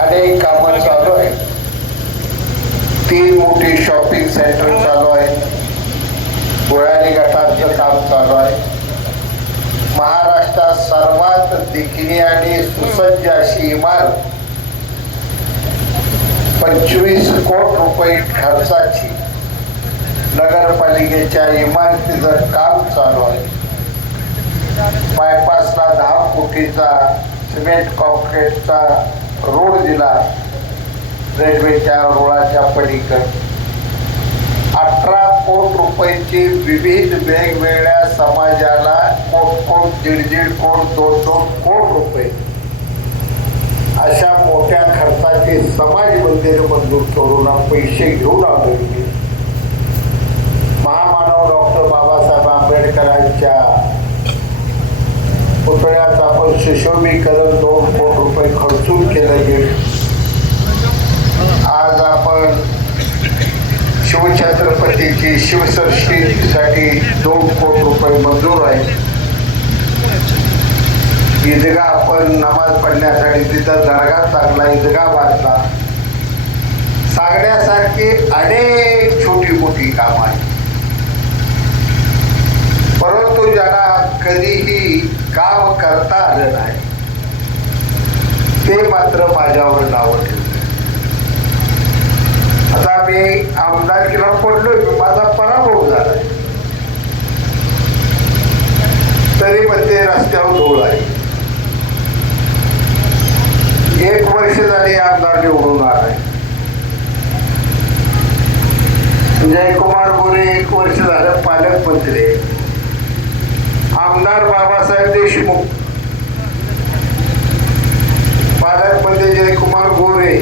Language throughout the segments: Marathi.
अनेक कामं चालू आहेत. 3 मोठी शॉपिंग सेंटर चालू आहेत. गोळारी गटारचं काम चालू आहे. महाराष्ट्रात सर्वात देखणी आणि सुसज्ज अशी इमारत 25 कोटी रुपये खर्चाची नगरपालिकेच्या इमारतीचं काम चालू आहे. बायपासला 10 कोटीचा सिमेंट कॉन्क्रीटचा रोड दिला. रेल्वेच्या रुळाच्या पलीकडे 18 कोटी रुपयाची विविध वेगवेगळ्या समाजाला कोट 1.5 कोटी 2 कोटी रुपये अशा मोठ्या खर्चाचे समाज मंदिर मंजूर करून पैसे घेऊन आलो. महामानव डॉक्टर बाबासाहेब आंबेडकरांच्या पुतळ्याचं आपण सुशोभीकरण 2 कोटी रुपये खर्चून केलं गेलं. आज आपण शिवछत्रपतीची शिवसृष्टीसाठी 2 कोटी रुपये मंजूर आहे. ईदगाह आपण नमाज पडण्यासाठी तिथं दर्गा चांगला ईदगाह बांधला. सांगण्यासारखी अनेक छोटी मोठी कामं आहेत. परंतु ज्यांना कधीही काम करता आलं नाही ते मात्र माझ्यावर नावं ठेवले. आता मी आमदारकीला पडलोय, माझा पराभव झाला तरी म्हणते रस्त्यावर धूळ आहे. 1 वर्ष झाली आमदार निवडून आलाय. जयकुमार गोरे 1 वर्ष झालं पालकमंत्री. आमदार बाबासाहेब देशमुख, पालकमंत्री जयकुमार गोरे.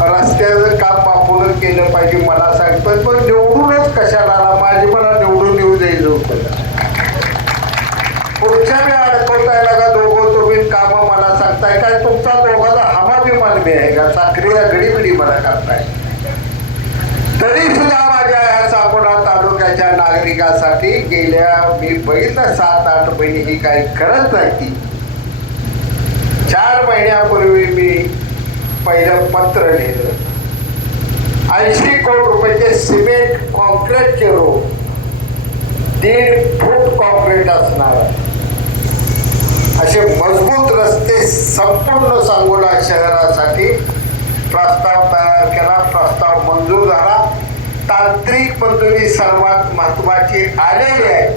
रस्त्याचं काम आपण केलं पाहिजे मला सांगतात, पण निवडूनच कशाला आला? माझी मला निवडून येऊ द्यायचं होतं. पुढच्या वेळी अडकवताय का दोघं तुम्ही कामं मला सांगताय काय? तुमचा दोघांचा हमाभिमान बी आहे का? चाकरीला घडीबिडी मला करताय. तरी सुद्धा माझ्या या साकोडा तालुक्याच्या नागरिकांसाठी गेल्या मी बघितलं 7-8 महिने ही काही करत नाही. 4 महिन्यापूर्वी मी पहिलं पत्र लिहिलं. 80 कोटी रुपयाचे सिमेंट कॉन्क्रीटचे रोड, 1.5 फूट कॉन्क्रीट असणार असे मजबूत रस्ते संपूर्ण सांगोला शहरासाठी प्रस्ताव तयार केला. प्रस्ताव मंजूर झाला. तांत्रिक मंजुरी सर्वात महत्वाची आलेली आहे.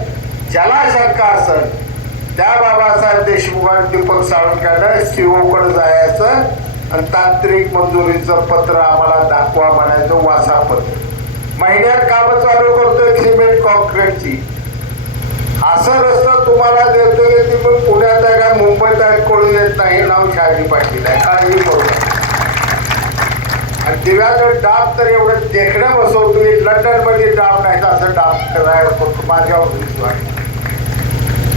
ज्याला शंका असेल त्या बाबासाहेब देशमुख आणि दीपक सावंतकडे सीओकडे जायचं आणि तांत्रिक मंजुरीचं पत्र आम्हाला दाखवा म्हणायचं. वासापत्र महिन्यात कामं चालू करतोय सिमेंट कॉन्क्रीटची. असं रस्ता तुम्हाला देतोय की तुम्ही पुण्यात आहे का मुंबईत आहे कळून येत नाही. नाव शहाजी पाटील आहे. काळजी करू नका. आणि दिव्याचं डाब तर एवढं देखणं बसवतोय. लंडनमध्ये डाब नाही असं डाब करायला माझ्यावर विश्वास.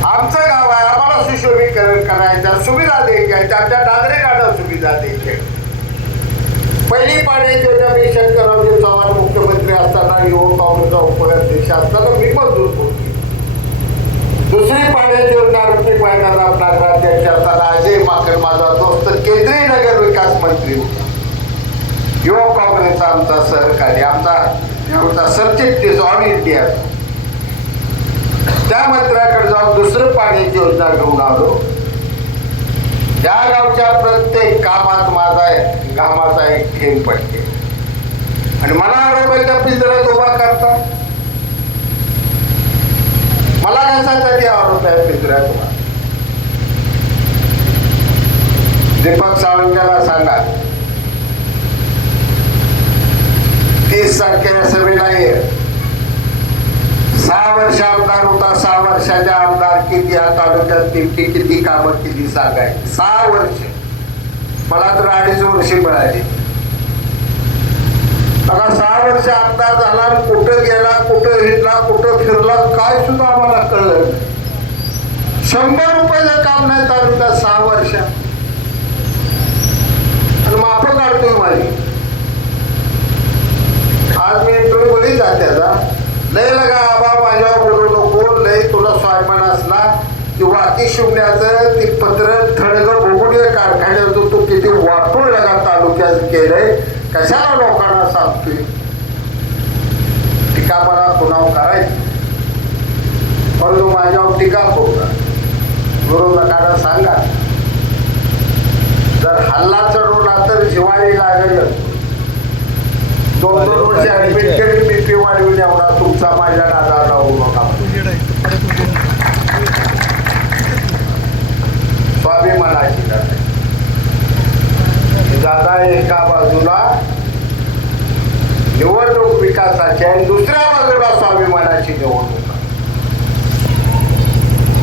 आमचं गाव आहे, आम्हाला सुशोभीकरण करायच्या सुविधा द्यायच्या. आमच्या नागरिकांना सुविधा द्यायच्या. पहिली पाण्याची योजना मी शंकररावजी चव्हाण मुख्यमंत्री असताना युवक काँग्रेसचा उपाध्यक्ष असताना मी मंजूर होती. दुसरी पाण्याची योजना ऋतिक महिन्यात नगराध्यक्ष असताना अजय माकड माझा दोस्त केंद्रीय नगर विकास मंत्री होता. युवक काँग्रेसचा आमचा सहकारी, आमचा सरचिटणीस ऑल इंडिया. त्या मंत्र्याकडे जाऊन दुसरं पाण्याची योजना घेऊन आलो. त्या गावच्या प्रत्येक कामात माझा कामाचा एक थेंब पडते. आणि मला रुपयाच्या पिंजऱ्यात उभा करता. मला कशासाठी रुपया पिंजऱ्यात उभा? दीपक सावंतला सांगा 30 तारखेला सभेला ये. 6 वर्ष आमदार होता. 6 वर्षाच्या आमदार किती या तालुक्यात नेमकी किती कामं केली सांगाय. 6 वर्ष. मला तर 2.5 वर्ष मिळाली. आता 6 वर्ष आमदार झाला. कुठं गेला, कुठं हिंडला, कुठं फिरला काय सुद्धा आम्हाला कळलं. 100 रुपयाचं काम नाही तालुक्यात 6 वर्ष. आणि माफ काढतोय माझी. आज मी इंटरव्ह्यू मध्ये जात्याचा लय लगा आबा माझ्यावर बोलू नको. लय तुला स्वाभिमान असला की वाकी शिवण्याचं ती पत्र थडगं बघून कारखान्यात कशाला लोकांना सांगतोय? टीका मला कुणावर करायची, परंतु माझ्यावर टीका करू नका. विरोधकांना सांगा, जर हल्ला चढवला तर जिवाळी लागेल. 2-2 वर्ष ऍडमिट करून BP वाढवून एवढा तुमचा माझ्या नादाला होऊ नका. स्वाभिमानाची लढाई. दादा एका बाजूला निवडणूक विकासाची आणि दुसऱ्या बाजूला स्वाभिमानाची निवडणूक.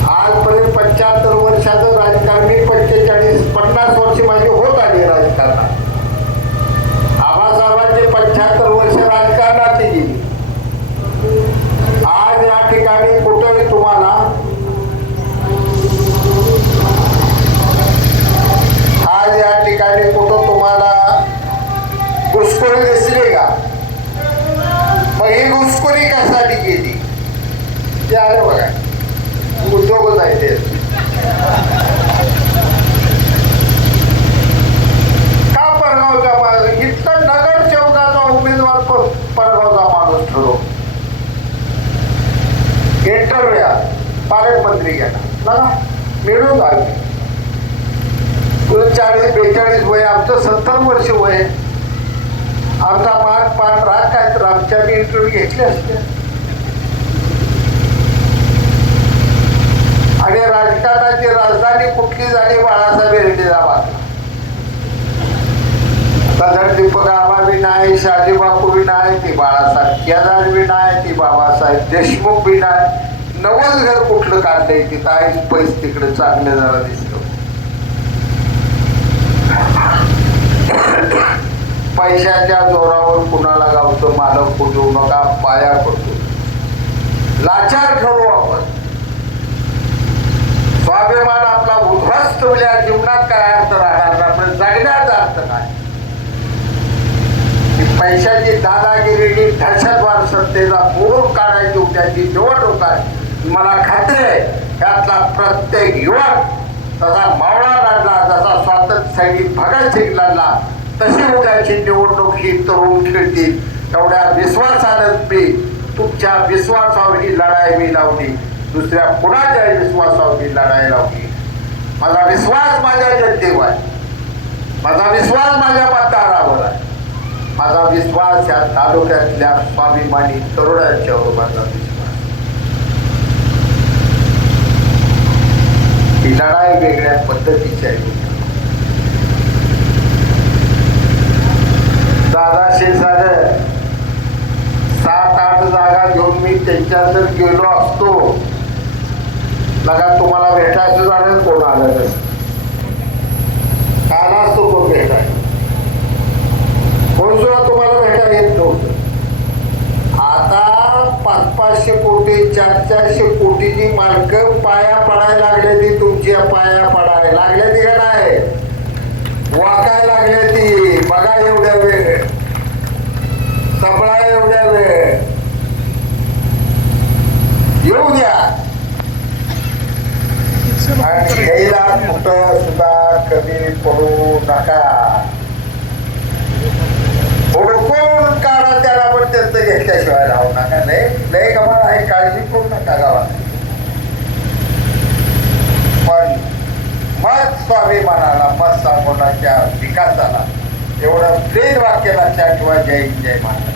आजपर्यंत 75 वर्षाचं राजकारण, मी 45-50 वर्ष माझी होत आली राजकारणात. आबासाहेबांचे 75 वर्ष राजकारणात गेली. आज या ठिकाणी कुठेही तुम्हाला कुठं तुम्हाला घुसखोरी दिसली का? मग ही घुसखोरी कशासाठी केली ते आले बघा. उद्योगच आहे ते. का परगावचा इथं नगरसेवकाचा उमेदवार परगावचा माणूस ठरव. इंटरव्ह्यू पालकमंत्री गेला मिळून आली. 40-42 वय, आमचं 70 वर्ष वय. आमचा मान पान राग काय तर आमच्या मी इंटरव्ह्यू घेतले असते. आणि राजकारणाची राजधानी कुठली झाली? बाळासाहेब हिरडीराबाद. आता दीपक आबा बी नाही, शहाजी बापू बी नाही, ती बाळासाहेब केदार बी नाही, ती बाबासाहेब देशमुख बी नाही. नवल घर कुठलं काढलंय तिथं आहे पैसे तिकडे चांगले जरा दिसत. पैशाच्या जोरावर कुणाला गावचं मालक पुजवू नका. पाया पडतो. लाचार ठरवू आपण. स्वाभिमान आपला उद्ध्वस्त होल्या जीवनात काय अर्थ राहणार? आपण जगण्याचा अर्थ काय? पैशाची दादागिरी, दहशतवाद सत्तेचा मोडून काढायची उद्याची निवडणूक आहे. मला खात्री आहे त्यातला प्रत्येक युवक तसा मावळा लढला, जसा स्वातंत्र्य सैनिक भगतसिंग लढला, तशी उद्याची निवडणूक ही तरुण खेळतील. एवढ्या विश्वासानंच मी तुमच्या विश्वासावर ही लढाई मी लावली. दुसऱ्या कुणाच्या विश्वासावर ही लढाई लावली. माझा विश्वास माझ्या जनतेवर आहे. माझा विश्वास माझ्या मतदारावर आहे. माझा विश्वास या तालुक्यातल्या स्वाभिमानी तरुणांच्यावर माझा विश्वास. ही लढाई वेगळ्या पद्धतीची आहे. दादा क्षीरसागर 7-8 जागा घेऊन मी त्यांच्या जर गेलो असतो लगा तुम्हाला भेटायचं झालं कोण आलं आला असतो कोण भेटाय कोण सुद्धा तुम्हाला भेटायला येत नव्हतं. आता 500-500 कोटी 400-400 कोटीची मालकं पाया पडायला लागले. ती तुमच्या पाया पडायला लागल्या ती का नाही? वाकाय लागले ती. बघा एवढ्या वेळ सबळा एवढ्या वेळ येऊ द्या. आणि घ्यायला कुठं सुद्धा कमी पडू नका. हुडकून काढा त्याला, पण त्यांचं घेतल्याशिवाय राहू नका. लय गमाल आहे, काळजी करू नका गावात. पण मत स्वाभिमानाला, मत सांगोनाच्या विकासाला एवढं प्लेन वाक्य लक्षात ठेवा. जय हिंद, जय महाराज.